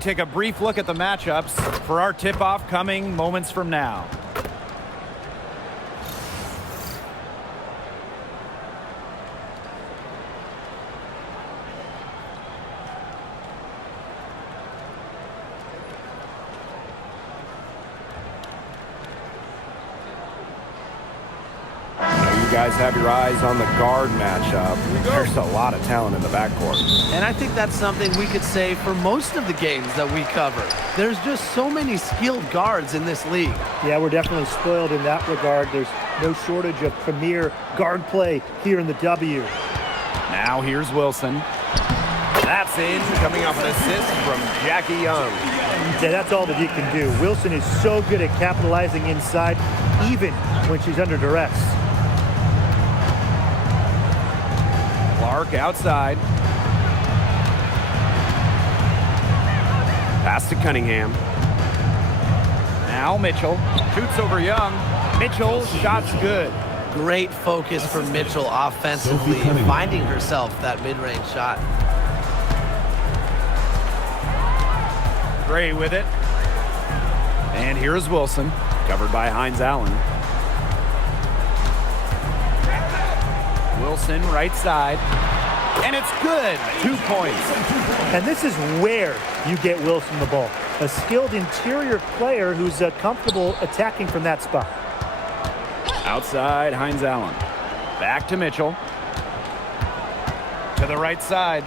Take a brief look at the matchups for our tip-off coming moments from now. You guys have your eyes on the guard matchup. There's a lot of talent in the backcourt. And I think that's something we could say for most of the games that we cover. There's just so many skilled guards in this league. Yeah, we're definitely spoiled in that regard. There's no shortage of premier guard play here in the W. Now here's Wilson. That's in, coming off an assist from Jackie Young. Yeah, that's all that he can do. Wilson is so good at capitalizing inside, even when she's under duress. Clark outside. Pass to Cunningham. Now Mitchell shoots over Young. Mitchell, shot's good. Great focus for Mitchell offensively, finding herself that mid-range shot. Gray with it. And here's Wilson. Covered by Hines Allen. Wilson right side. And it's good. 2 points. And this is where you get Wilson the ball. A skilled interior player who's comfortable attacking from that spot. Outside, Hines Allen. Back to Mitchell. To the right side.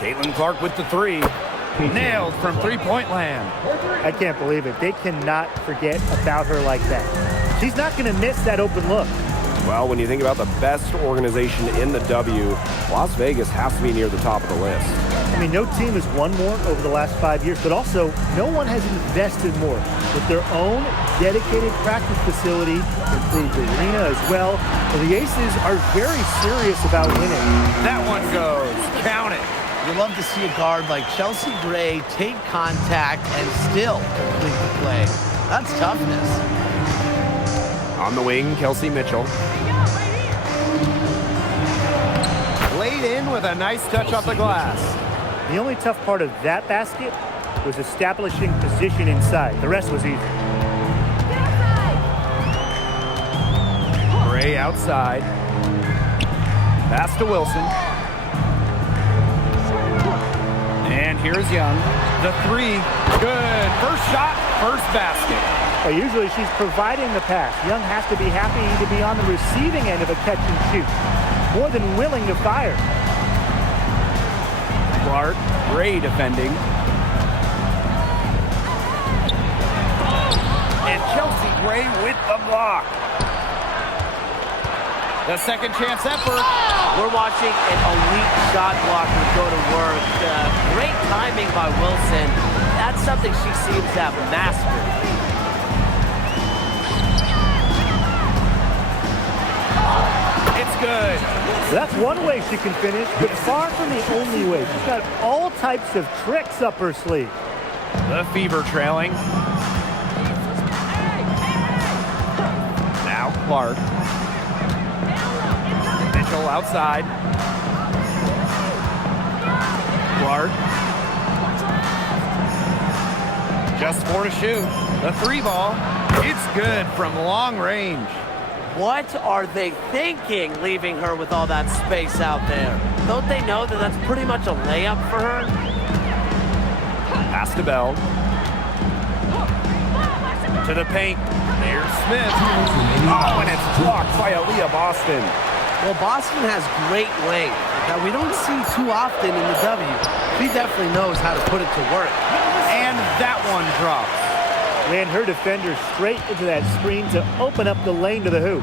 Caitlin Clark with the three. Nailed from three-point land. I can't believe it. They cannot forget about her like that. She's not going to miss that open look. Well, when you think about the best organization in the W, Las Vegas has to be near the top of the list. I mean, no team has won more over the last 5 years, but also no one has invested more with their own dedicated practice facility, improved arena as well. And the Aces are very serious about winning. That one goes. Count it. You love to see a guard like Chelsea Gray take contact and still complete the play. That's toughness. On the wing, Kelsey Mitchell. Laid in with a nice touch off the glass. The only tough part of that basket was establishing position inside. The rest was easy. Gray outside. Pass to Wilson. And here's Young. The three. Good. First shot, first basket. Well, usually she's providing the pass. Young has to be happy to be on the receiving end of a catch and shoot. More than willing to fire. Clark, Gray defending. And Chelsea Gray with the block. The second chance effort. We're watching an elite shot blocker go to work. Great timing by Wilson. That's something she seems to have mastered. It's good. That's one way she can finish, but far from the only way. She's got all types of tricks up her sleeve. The Fever trailing. Now Clark. Mitchell outside. Clark. Just 4 to shoot. The three ball. It's good from long range. What are they thinking, leaving her with all that space out there? Don't they know that that's pretty much a layup for her? Pass to Bell. To the paint. There's Smith. Oh, and it's blocked by Aaliyah Boston. Well, Boston has great length that we don't see too often in the W. She definitely knows how to put it to work. And that one drops. Ran her defender straight into that screen to open up the lane to the hoop.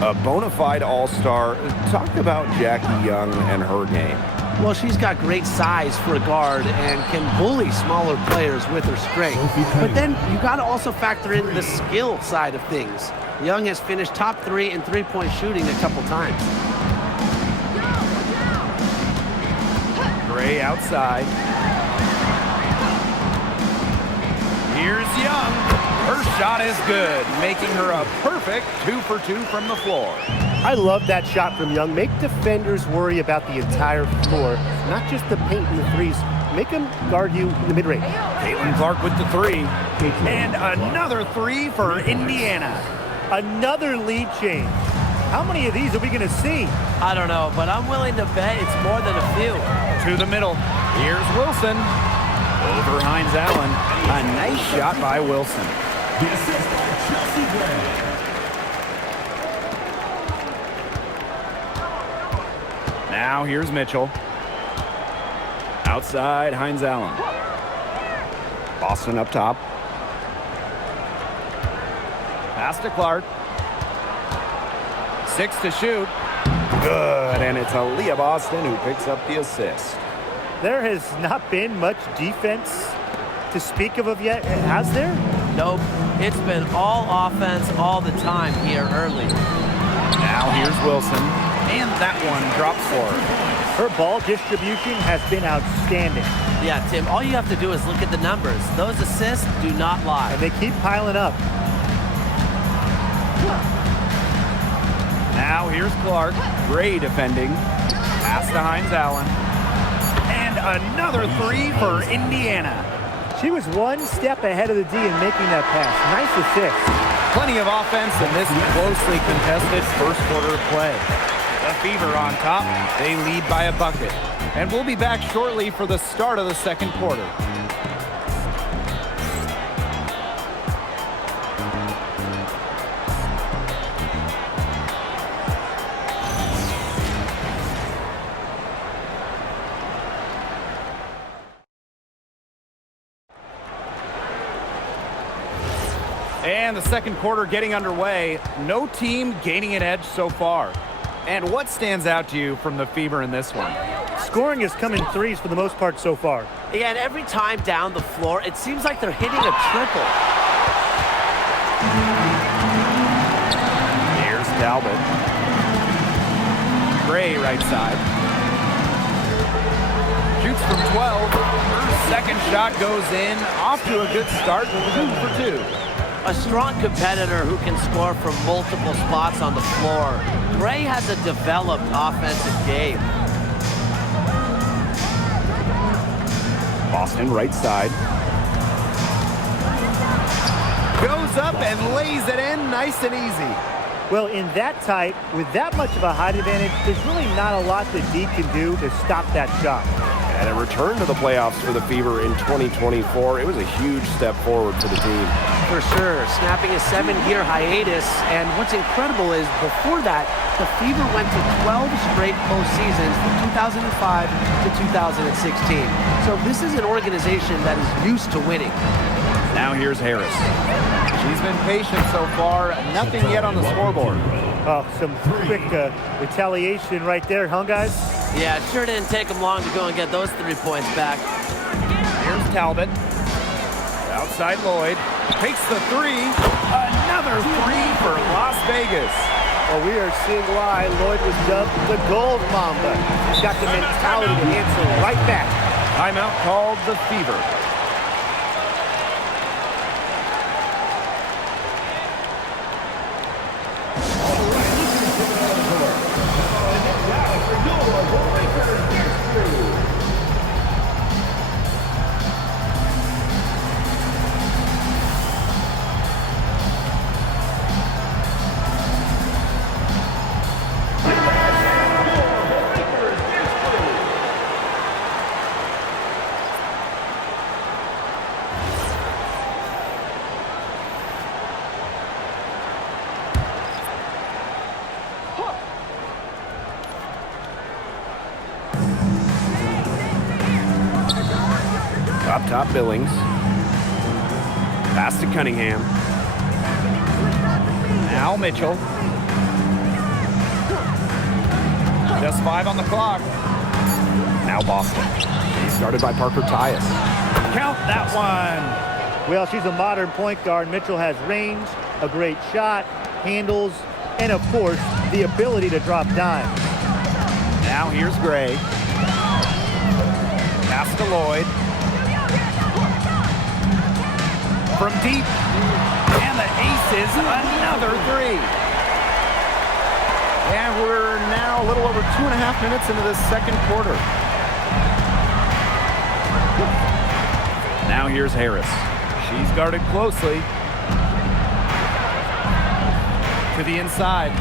A bona fide all-star. Talk about Jackie Young and her game. Well, she's got great size for a guard and can bully smaller players with her strength. But then you got to also factor in the skill side of things. Young has finished top 3 in three-point shooting a couple times. Gray outside. Here's Young. Her shot is good, making her a perfect 2 for 2 from the floor. I love that shot from Young. Make defenders worry about the entire floor, not just the paint and the threes. make him guard you in the mid-range. Caitlin Clark with the three. And another three for Indiana. Another lead change. How many of these are we going to see? I don't know, but I'm willing to bet it's more than a few. To the middle. Here's Wilson. Over Hines Allen. A nice shot by Wilson. The assist by Chelsea Gray. Now here's Mitchell. Outside, Hines Allen. Boston up top. Pass to Clark. 6 to shoot. Good, and it's Aaliyah Boston who picks up the assist. There has not been much defense to speak of yet, has there? Nope. It's been all offense all the time here early. Now here's Wilson, and that one drops for her. Her ball distribution has been outstanding. Yeah, Tim, all you have to do is look at the numbers. Those assists do not lie. And they keep piling up. Now here's Clark. Gray defending. Pass to Hines Allen. And another three for Indiana. She was one step ahead of the D in making that pass. Nice assist. Plenty of offense in this closely contested first quarter of play. The Fever on top. They lead by a bucket. And we'll be back shortly for the start of the second quarter. And the second quarter getting underway. No team gaining an edge so far. And what stands out to you from the Fever in this one? Scoring has come in threes for the most part so far. Yeah, and every time down the floor, it seems like they're hitting a triple. Here's Talbot. Gray right side. Shoots from 12. Her second shot goes in. Off to a good start. 2 for 2. A strong competitor who can score from multiple spots on the floor. Gray has a developed offensive game. Boston right side. Goes up and lays it in nice and easy. Well, in that tight, with that much of a height advantage, there's really not a lot that D can do to stop that shot. And a return to the playoffs for the Fever in 2024. It was a huge step forward for the team. For sure, snapping a 7-year hiatus. And what's incredible is before that, the Fever went to 12 straight postseasons from 2005 to 2016. So this is an organization that is used to winning. Now here's Harris. She's been patient so far. Nothing yet on the scoreboard. Oh, some quick retaliation right there, huh, guys? Yeah, it sure didn't take them long to go and get those 3 points back. Here's Talbot. Outside Lloyd. Takes the three. Another three for Las Vegas. Well, we are seeing why Lloyd was dubbed the Gold Mamba. He's got the mentality to answer right back. Timeout called the Fever. Up top, Billings. Pass to Cunningham. Now Mitchell. Just 5 on the clock. Now Boston. He's started by Parker Tyus. Count that one. Well, she's a modern point guard. Mitchell has range, a great shot, handles, and of course, the ability to drop dimes. Now here's Gray. Pass to Lloyd. From deep. And the ace is another three. And we're now a little over 2.5 minutes into this second quarter. Now here's Harris. She's guarded closely. To the inside.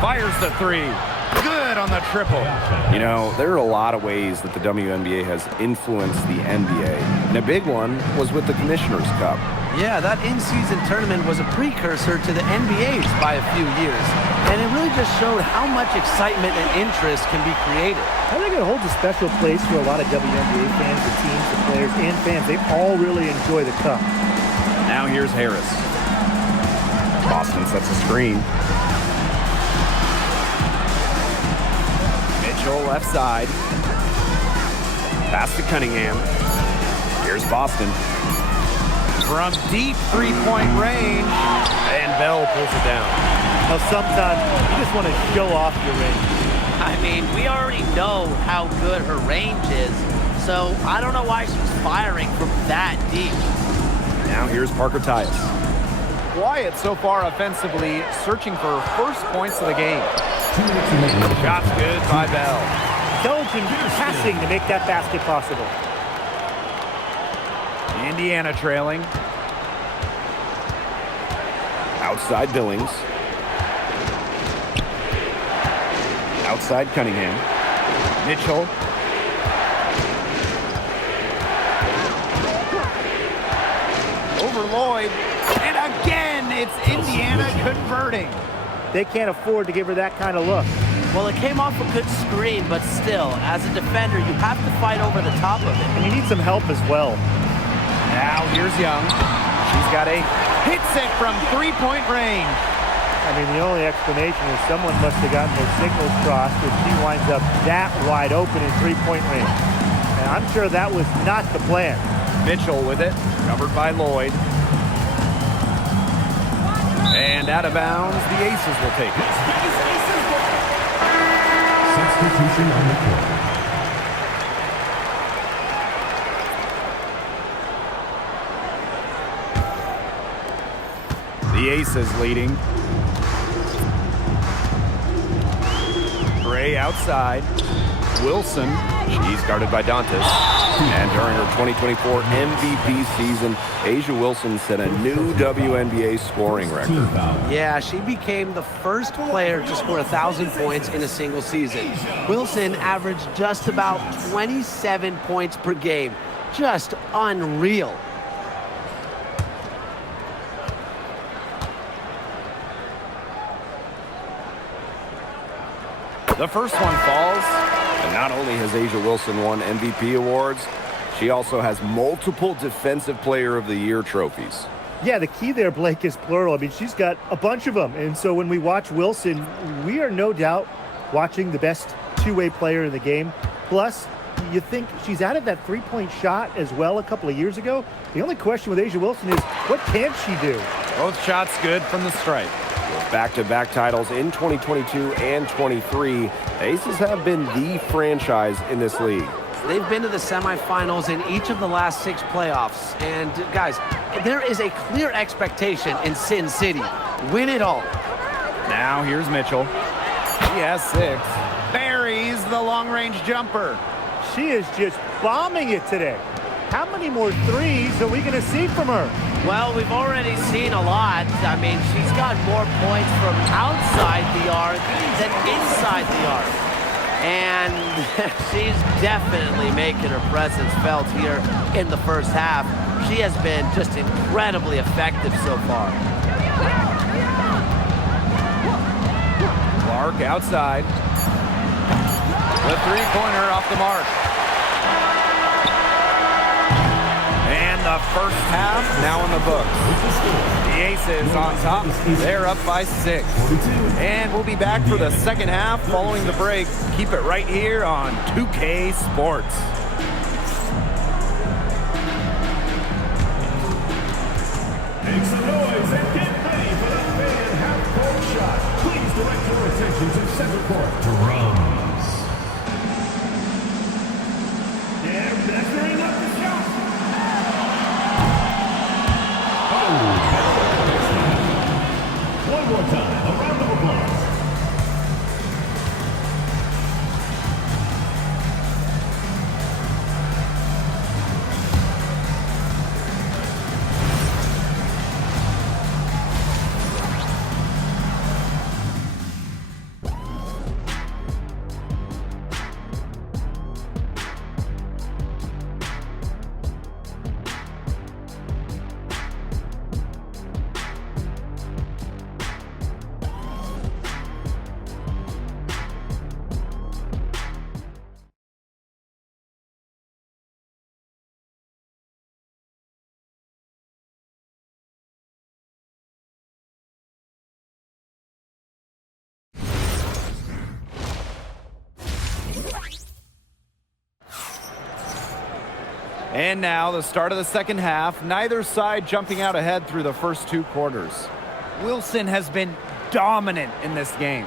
Fires the three. Good on the triple. You know, there are a lot of ways that the WNBA has influenced the NBA, and a big one was with the Commissioner's Cup. Yeah, that in-season tournament was a precursor to the NBA's by a few years, and it really just showed how much excitement and interest can be created. I think it holds a special place for a lot of WNBA fans, the teams, the players, and fans. They all really enjoy the cup. Now here's Harris. Boston sets a screen. Mitchell left side. Pass to Cunningham. Here's Boston. From deep three-point range. And Bell pulls it down. Now, sometimes you just want to show off your range. I mean, we already know how good her range is, so I don't know why she's firing from that deep. Now here's Parker Tyus. Quiet so far offensively, searching for first points of the game. Shots good by Bell. Intelligent passing to make that basket possible. Indiana trailing. Outside Billings. Outside Cunningham. Mitchell. Over Lloyd. And again, it's Indiana converting. They can't afford to give her that kind of look. Well, it came off a good screen, but still, as a defender, you have to fight over the top of it. And you need some help as well. Now here's Young. She's got a hits it from three-point range. I mean, the only explanation is someone must have gotten their signals crossed if she winds up that wide open in three-point range. And I'm sure that was not the plan. Mitchell with it, covered by Lloyd. And out of bounds, the Aces will take it. Substitution on the court. The Aces leading. Gray outside. Wilson, she's guarded by Dantas. And during her 2024 MVP season, A'ja Wilson set a new WNBA scoring record. Yeah, she became the first player to score 1,000 points in a single season. Wilson averaged just about 27 points per game. Just unreal. The first one falls. And not only has A'ja Wilson won MVP awards, she also has multiple Defensive Player of the Year trophies. Yeah, the key there, Blake, is plural. I mean, she's got a bunch of them. And so when we watch Wilson, we are no doubt watching the best two-way player in the game. Plus, you think she's added that three-point shot as well a couple of years ago. The only question with A'ja Wilson is, what can she do? Both shots good from the stripe. With back-to-back titles in 2022 and 23, the Aces have been the franchise in this league. They've been to the semifinals in each of the last 6 playoffs. And guys, there is a clear expectation in Sin City. Win it all. Now here's Mitchell. He has 6. Buries the long-range jumper. She is just bombing it today. How many more threes are we going to see from her? Well, we've already seen a lot. I mean, she's got more points from outside the arc than inside the arc. And she's definitely making her presence felt here in the first half. She has been just incredibly effective so far. Clark outside. The three-pointer off the mark. And the first half now in the books. The Aces on top. They're up by 6. And we'll be back for the second half following the break. Keep it right here on 2K Sports. Make some noise and get ready for the fan half-court shot. Please direct your attention to center court. Drums. They're measuring up the shot. One more time, a round of applause. And now the start of the second half. Neither side jumping out ahead through the first 2 quarters. Wilson has been dominant in this game.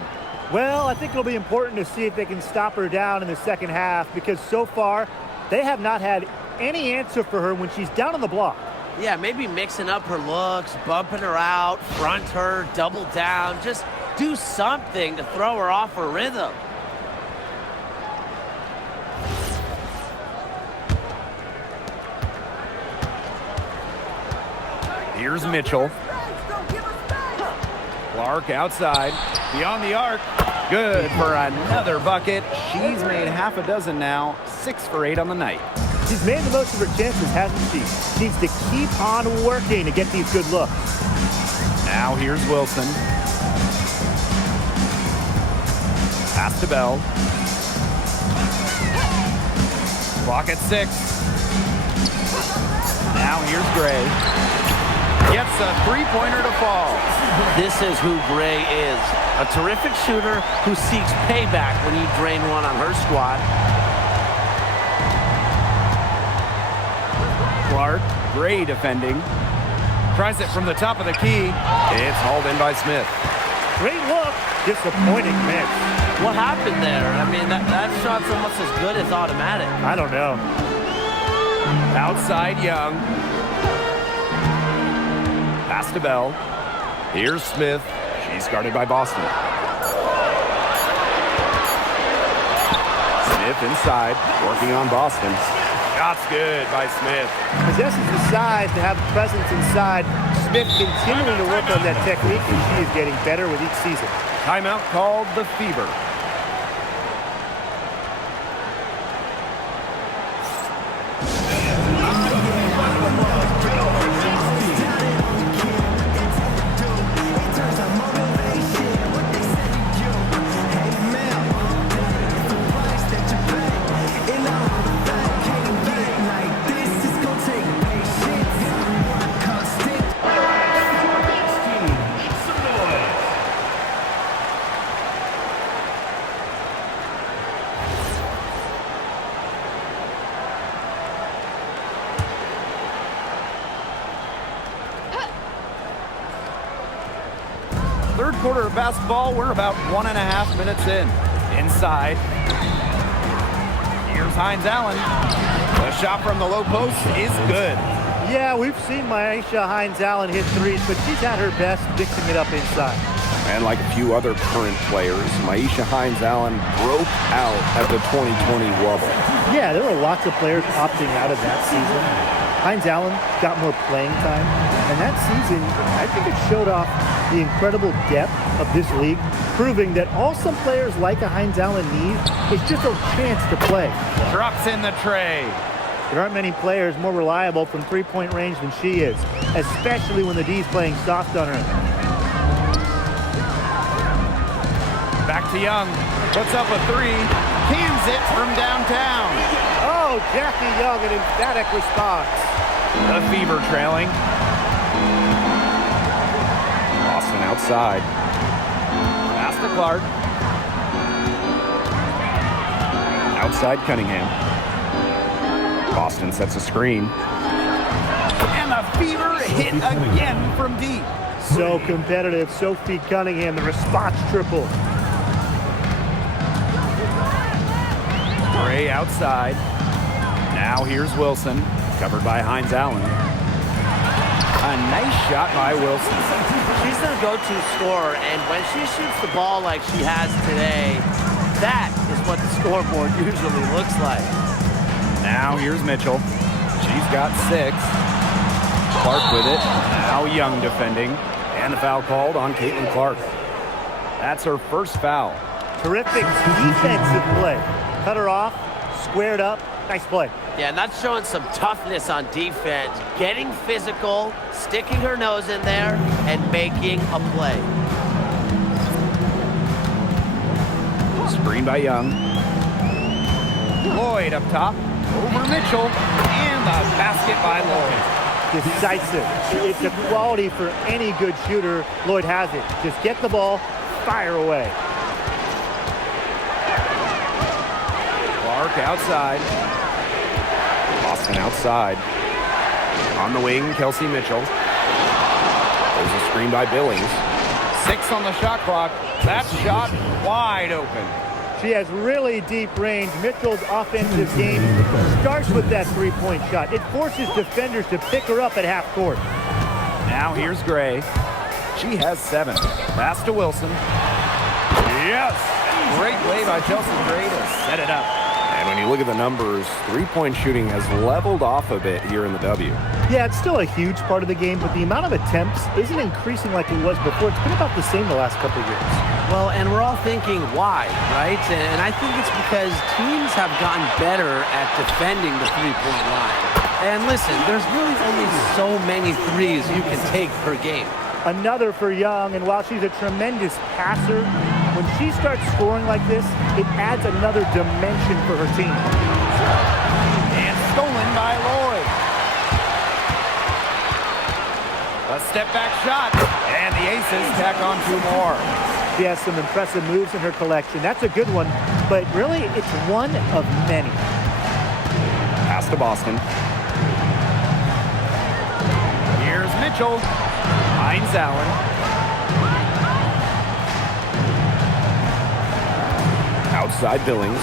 Well, I think it'll be important to see if they can stop her down in the second half because so far they have not had any answer for her when she's down on the block. Yeah, maybe mixing up her looks, bumping her out, front her, double down. Just do something to throw her off her rhythm. Here's Mitchell. Clark outside. Beyond the arc. Good for another bucket. She's made half a dozen now. 6 for 8 on the night. She's made the most of her chances, hasn't she? Needs to keep on working to get these good looks. Now here's Wilson. Pass to Bell. Clock at 6. Now here's Gray. Gets a 3-pointer to fall. This is who Gray is. A terrific shooter who seeks payback when you drain one on her squad. Clark, Gray defending. Tries it from the top of the key. It's hauled in by Smith. Great look, disappointing miss. What happened there? I mean, that shot's almost as good as automatic. I don't know. Outside Young. Pass to Bell. Here's Smith. She's guarded by Boston. Smith inside, working on Boston. Shot's good by Smith. Possesses the size to have presence inside. Smith continuing to work on that technique, and she is getting better with each season. Timeout called the Fever. Third quarter of basketball, we're about 1.5 minutes in. Inside. Here's Hines Allen. The shot from the low post is good. Yeah, we've seen Myisha Hines Allen hit threes, but she's at her best mixing it up inside. And like a few other current players, Myisha Hines Allen broke out at the 2020 wobble. Yeah, there were lots of players opting out of that season. Hines Allen got more playing time, and that season, I think it showed off the incredible depth of this league, proving that all some players like a Hines Allen need is just a chance to play. Drops in the tray. There aren't many players more reliable from three-point range than she is, especially when the D's playing soft on her. Back to Young. Puts up a 3. Cans it from downtown. Oh, Jackie Young, an emphatic response. The Fever trailing. Boston outside. Pass to Clark. Outside Cunningham. Boston sets a screen. And the Fever hit again from deep. So competitive. Sophie Cunningham, the response triple. Gray outside. Now here's Wilson, covered by Hines Allen. A nice shot by Wilson. She's their go-to scorer, and when she shoots the ball like she has today, that is what the scoreboard usually looks like. Now here's Mitchell. She's got 6. Clark with it. Now Young defending. And the foul called on Caitlin Clark. That's her first foul. Terrific defensive play. Cut her off, squared up. Nice play. Yeah, and that's showing some toughness on defense. Getting physical, sticking her nose in there, and making a play. Screen by Young. Lloyd up top. Over Mitchell. And the basket by Lloyd. Decisive. It's a quality for any good shooter. Lloyd has it. Just get the ball, fire away. Clark outside. And outside. On the wing, Kelsey Mitchell. There's a screen by Billings. 6 on the shot clock. That shot wide open. She has really deep range. Mitchell's offensive game starts with that three-point shot. It forces defenders to pick her up at half court. Now here's Gray. She has 7. Pass to Wilson. Yes! Great play by Chelsea Gray to set it up. And when you look at the numbers, three-point shooting has leveled off a bit here in the W. Yeah, it's still a huge part of the game, but the amount of attempts isn't increasing like it was before. It's been about the same the last couple of years. Well, and we're all thinking why, right? And I think it's because teams have gotten better at defending the three-point line. And listen, there's really only so many threes you can take per game. Another for Young, and while she's a tremendous passer, when she starts scoring like this, it adds another dimension for her team. And stolen by Lloyd. A step-back shot, and the Aces tack on 2 more. She has some impressive moves in her collection. That's a good one, but really, it's one of many. Pass to Boston. Here's Mitchell. Finds Allen. Outside Billings.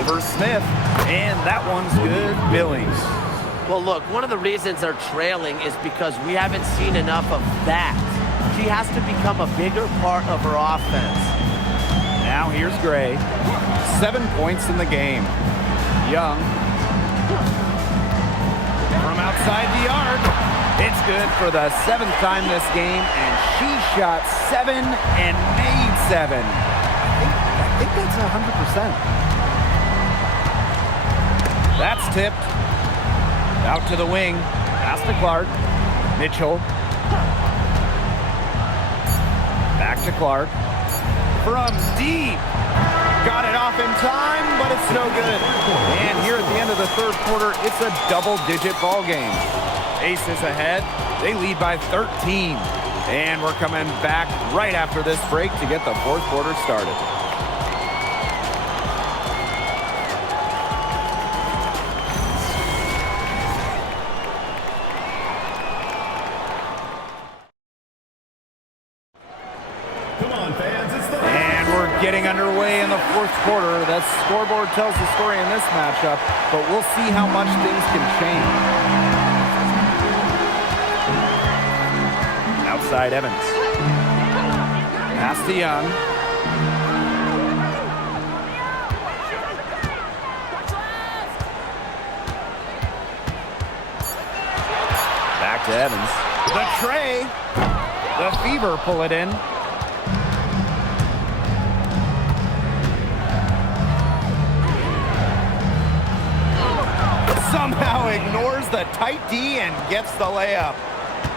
Over Smith. And that one's good. Billings. Well, look, one of the reasons they're trailing is because we haven't seen enough of that. She has to become a bigger part of her offense. Now here's Gray. 7 points in the game. Young. From outside the arc. It's good for the 7th time this game, and she shot 7 and made 7. I think that's 100%. That's tipped. Out to the wing. Pass to Clark. Mitchell. Back to Clark. From deep. Got it off in time, but it's no good. And here at the end of the 3rd quarter, it's a double-digit ball game. Aces ahead. They lead by 13. And we're coming back right after this break to get the 4th quarter started. Getting underway in the 4th quarter. The scoreboard tells the story in this matchup, but we'll see how much things can change. Outside Evans. Pass to Young. Back to Evans. The tray. The Fever pull it in. Somehow ignores the tight D and gets the layup.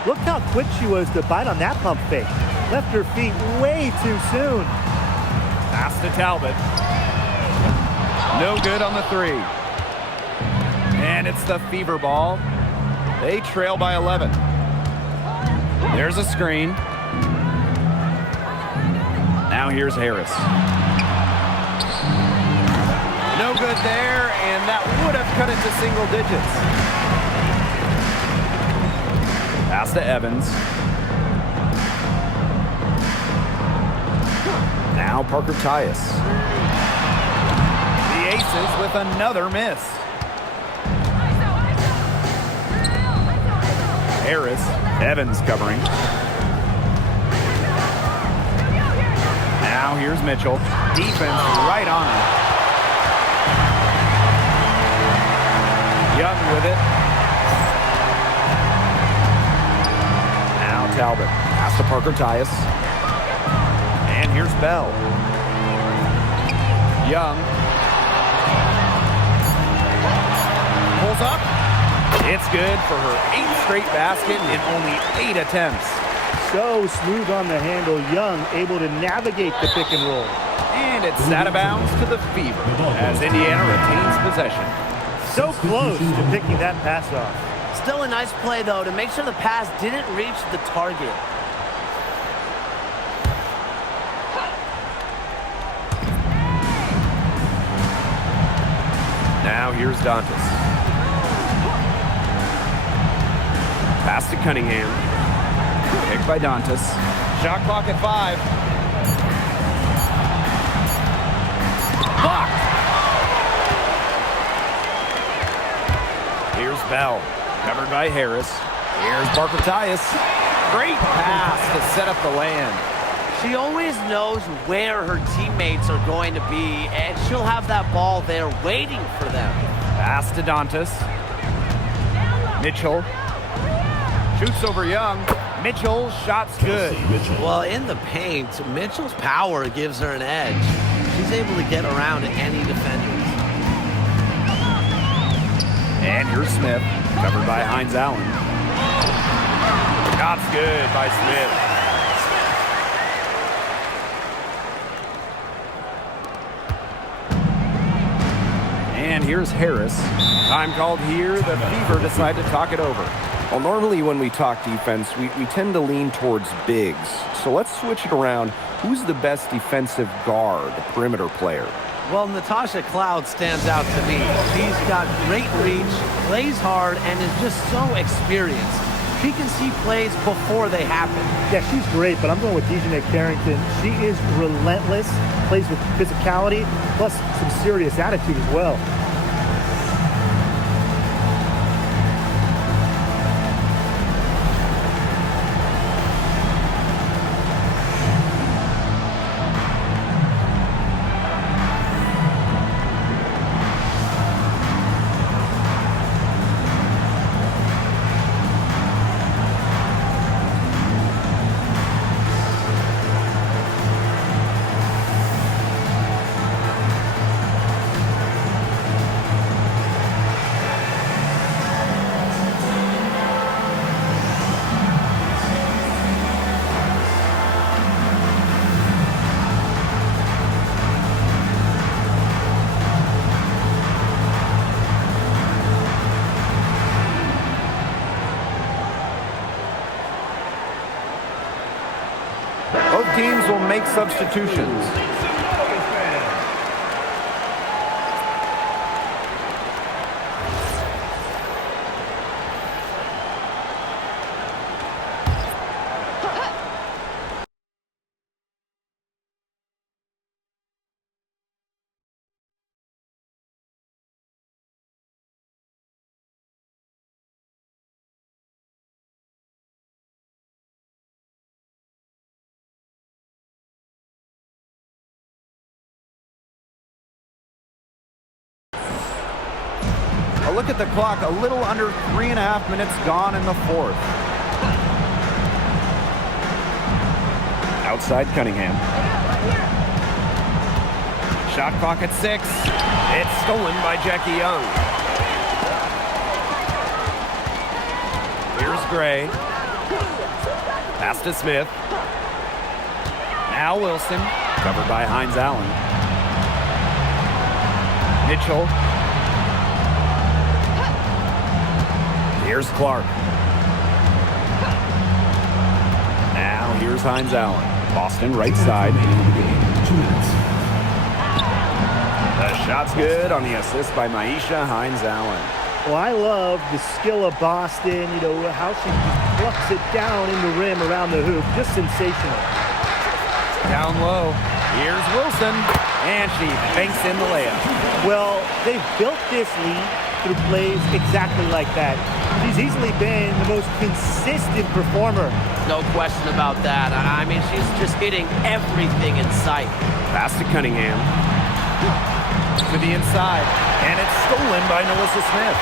Look how quick she was to bite on that pump fake. Left her feet way too soon. Pass to Talbot. No good on the 3. And it's the Fever ball. They trail by 11. There's a screen. Now here's Harris. No good there, and that would have cut it to single digits. Pass to Evans. Now Parker Tyus. The Aces with another miss. Harris. Evans covering. Now here's Mitchell. Defense right on him. Young with it. Now Talbot. Pass to Parker Tyus. And here's Bell. Young. Pulls up. It's good for her 8th straight basket in only 8 attempts. So smooth on the handle. Young able to navigate the pick and roll. And it's out of bounds to the Fever as Indiana retains possession. So close to picking that pass off. Still a nice play, though, to make sure the pass didn't reach the target. Here's Dantas. Pass to Cunningham. Picked by Dantas. Shot clock at 5. Blocked. Here's Bell. Covered by Harris. Here's Barkatayas. Great pass to set up the land. She always knows where her teammates are going to be, and she'll have that ball there waiting for them. Pass to Dantas. Mitchell. Shoots over Young. Mitchell, shot's good. Well, in the paint, Mitchell's power gives her an edge. She's able to get around any defenders. And here's Smith. Covered by Hines Allen. Shot's good by Smith. And here's Harris. Time called here. The Fever decide to talk it over. Well, normally when we talk defense, we tend to lean towards bigs. So let's switch it around. Who's the best defensive guard, perimeter player? Well, Natasha Cloud stands out to me. She's got great reach, plays hard, and is just so experienced. She can see plays before they happen. Yeah, she's great, but I'm going with Dejanay Carrington. She is relentless, plays with physicality, plus some serious attitude as well. Both teams will make substitutions. A look at the clock, a little under 3.5 minutes gone in the fourth. Outside Cunningham. Shot clock at 6. It's stolen by Jackie Young. Here's Gray. Pass to Smith. Now Wilson. Covered by Hines Allen. Mitchell. Here's Clark. Now here's Hines Allen. Boston right side. The shot's good on the assist by Maisha Hines Allen. Well, I love the skill of Boston, you know, how she plucks it down in the rim around the hoop. Just sensational. Down low. Here's Wilson. And she banks in the layup. Well, they've built this lead through plays exactly like that. She's easily been the most consistent performer. No question about that. I mean, she's just hitting everything in sight. Pass to Cunningham. To the inside. And it's stolen by Melissa Smith.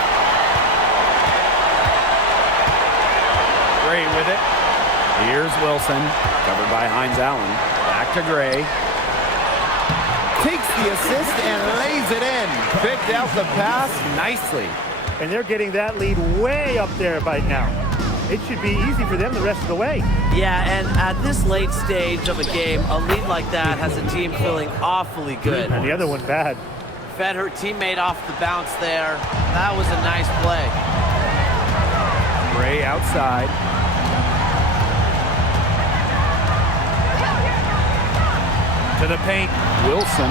Gray with it. Here's Wilson. Covered by Hines Allen. Back to Gray. Takes the assist and lays it in. Picked out the pass nicely. And they're getting that lead way up there right now. It should be easy for them the rest of the way. Yeah, and at this late stage of a game, a lead like that has a team feeling awfully good. And the other one bad. Fed her teammate off the bounce there. That was a nice play. Gray outside. To the paint. Wilson.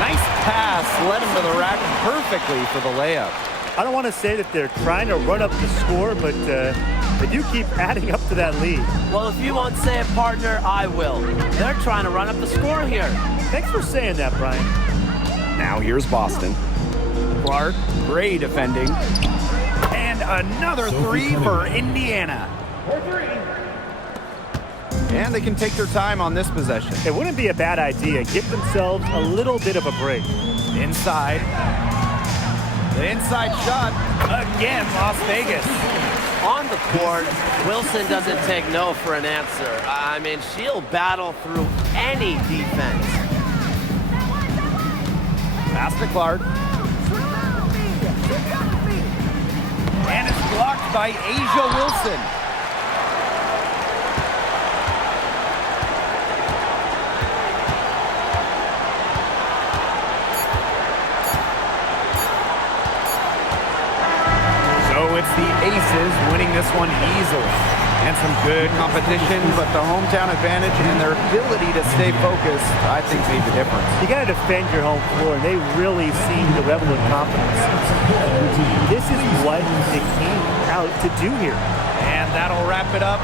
Nice pass, led him to the rack perfectly for the layup. I don't want to say that they're trying to run up the score, but they do keep adding up to that lead. Well, if you won't say it, partner, I will. They're trying to run up the score here. Thanks for saying that, Brian. Now here's Boston. Clark, great defending. And another three for Indiana. And they can take their time on this possession. It wouldn't be a bad idea. Give themselves a little bit of a break. Inside. The inside shot. Again, Las Vegas. On the court, Wilson doesn't take no for an answer. I mean, she'll battle through any defense. Pass to Clark. And it's blocked by Asia Wilson. So it's the Aces winning this one easily. And some good competition, but the hometown advantage and their ability to stay focused, I think, made the difference. You got to defend your home floor, and they really seem to revel in confidence. This is what they came out to do here. And that'll wrap it up.